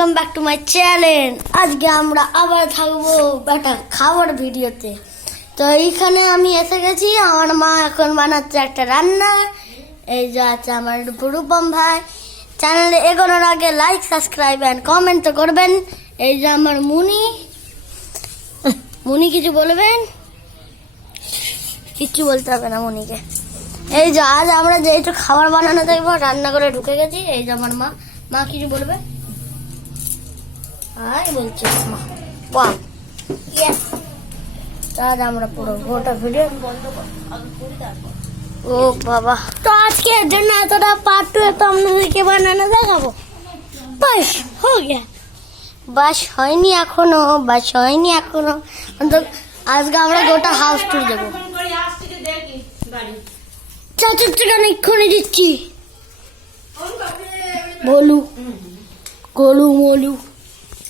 Welcome back to my channel. আজকে আমরা আবার থাকবো একটা খাবার ভিডিওতে। তো এইখানে আমি এসে গেছি, আমার মা এখন বানাচ্ছে একটা রান্না। এই যে আছে আমার রূপম ভাই। চ্যানেলে এগোনোর আগে লাইক, সাবস্ক্রাইব অ্যান্ড কমেন্ট তো করবেন। এই যে আমার মুনি কিছু বলবেন? কিচ্ছু বলতে হবে না মুনিকে। এই যে আজ আমরা যে একটু খাবার বানানো দেখবো, রান্না করে ঢুকে গেছি। এই যে আমার মা কিছু বলবে? বলছে মা বাহ ইয়েস। আজ আমরা পুরো গোটা ভিডিও বন্ধ ও বাবা। তো আজকে এর জন্য এতটা পার্ট 2 তো আপনাদেরকে বানানো দেখাবো। বাস হয়ে গিয়া, বাস হয়নি এখনো, আজকে আমরা গোটা হাউস ট্যুর দেবো। চাচুর ঠিকানা এক্ষুনি দিচ্ছি। বলু গোলু মলু